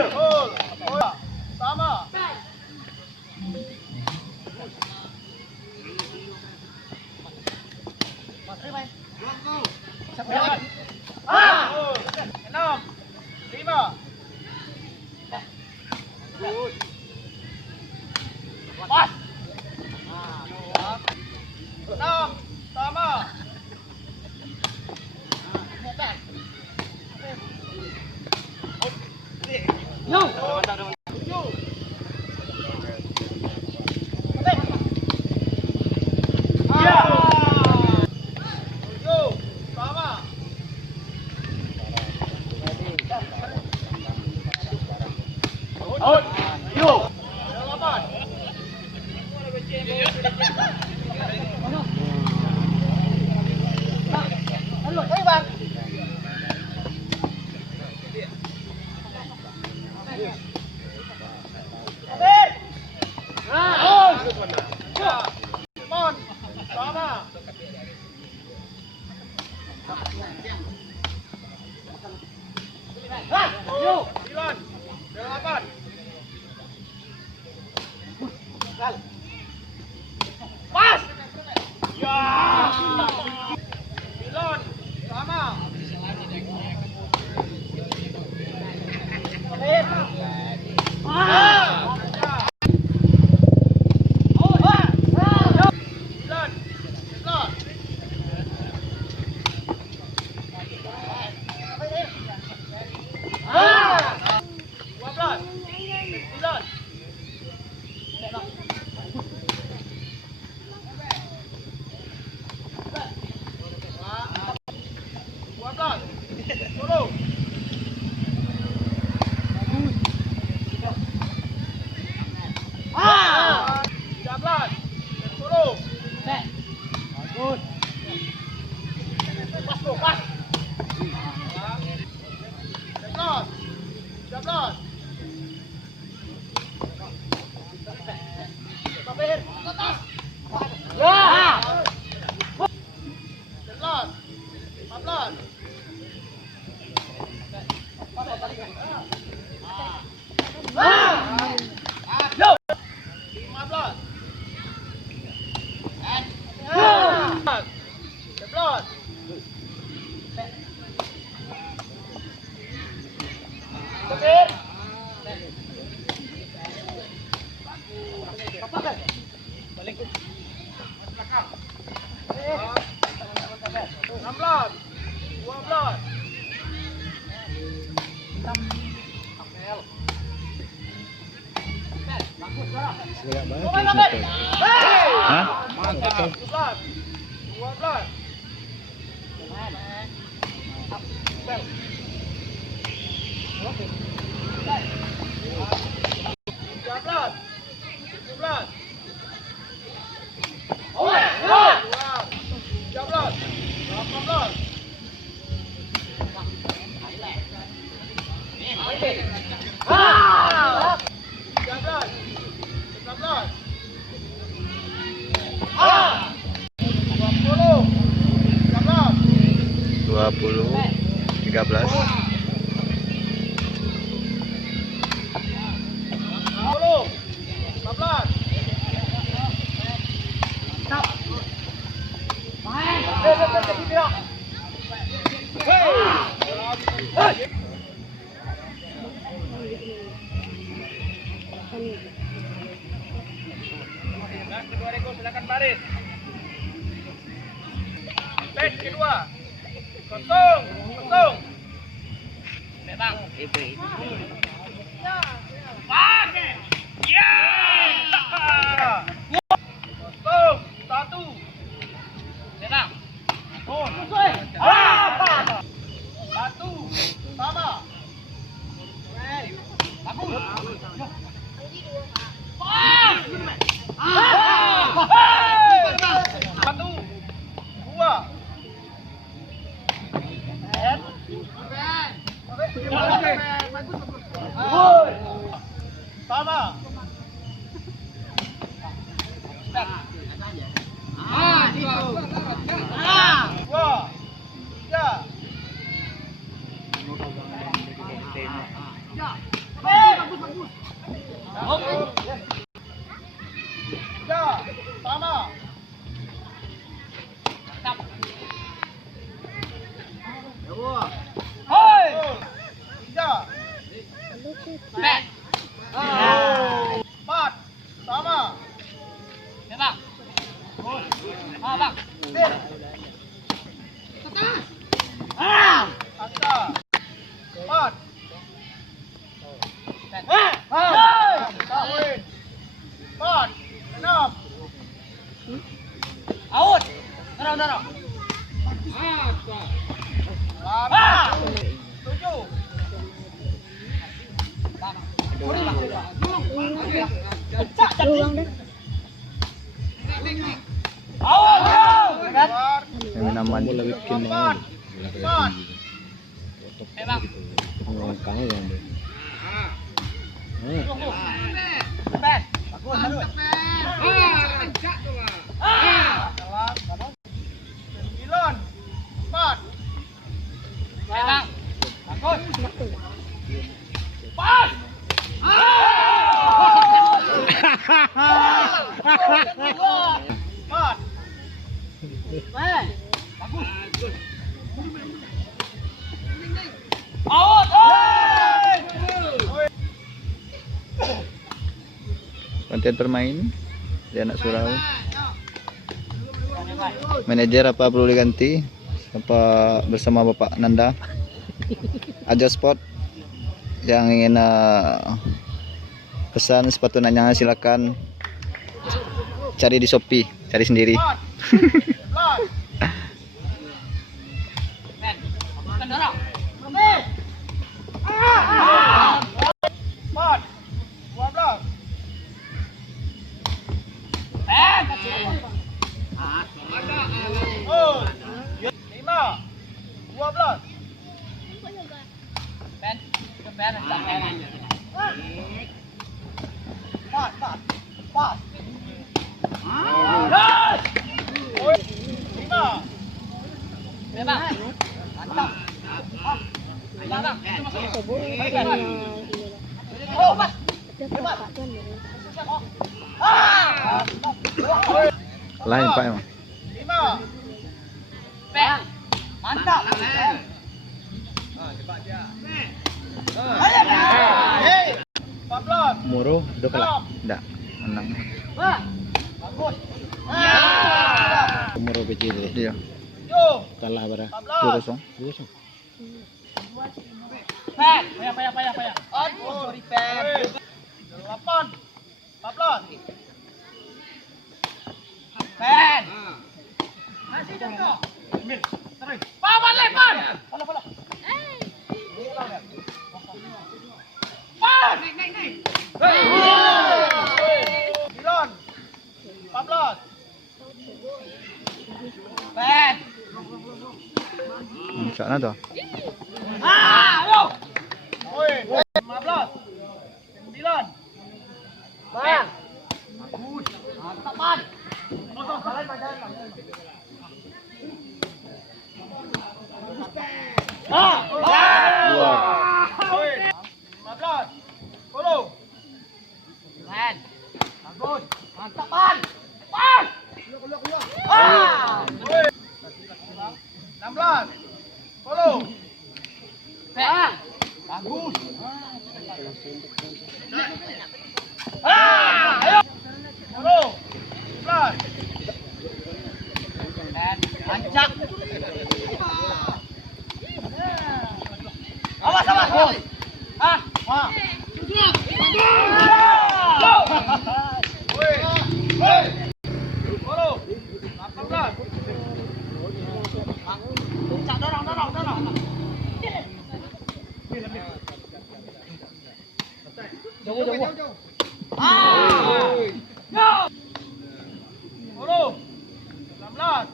Betul. Sama. Enam, lima. Pas. Enam, sama. No. Tujuh. Iya. Tujuh, sama. Out. Yuk. Delapan. Halo, bang. Pas. Ya. Bilon sama. Gelap banget ya, hah? Mantap. 12. Puluh 13. Kedua rekor silakan baris. Set kedua. Kosong. Bang. Pas. Ya. Kosong. 1. Bang. Oh, selesai. Apa? 1. Sama. Bagus. Pas. 1. 2. Sama. Dua. 3. Tiga, sama. Hoi. Tiga. Empat, sama. Angka. Empat. Kawin. Empat. Enam. Out. Dorong. Delapan. Tujuh. Keluar. Kami naman bola bikin Empat. Empat. kamu yang Sembilan. Empat. Empat. konten bermain di anak surau. Manajer apa perlu diganti? Apa bersama Bapak Nanda? Ajo Sport yang ingin pesan sepatu Nanyang silakan cari di Shopee, cari sendiri. Empat. Empat. 12. Oh. 5. 12. Empat. 5. Lain Pak emang. 5. Mantap. Hey. 14. Muro udah kalah. Enggak, menang. Bagus. Muro kecil dia. 7. Kalah berapa? 14. 2-0. Payah. Aduh, sorry, Pep. 8. 14. Pen. Masih jangka. Paman lepan. Bola. Pas. Naik. 9. 14. Pen. Sana tuh. Ayo. Oi, 15. 9. Bang. Mantap, Man. Oi, 15. 10. Pen. Bagus. Mantap, Man. Pas. Oi. 16. 10. Pen. Bagus. Ayo. 10. 11. Pen. Ancak. Awas. Ah. Oi. 10. 18. Puncak dorong. Jauh. Yo. 10. 19.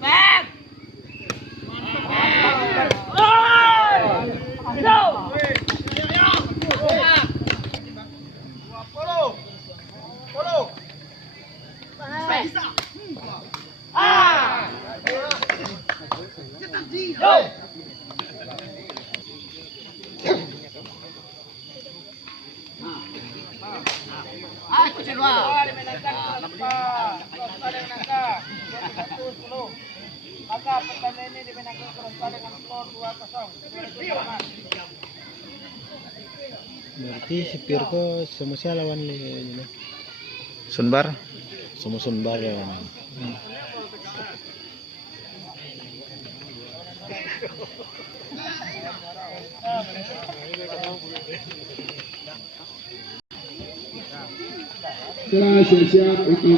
Pen. Yo. 20. 10. Yo. pertandingan ini dimenangkan Gorontalo dengan skor 2-0. Berarti si Pirko semuanya lawan ini. Sunbar. Semua Sumbar ya. Siap-siap untuk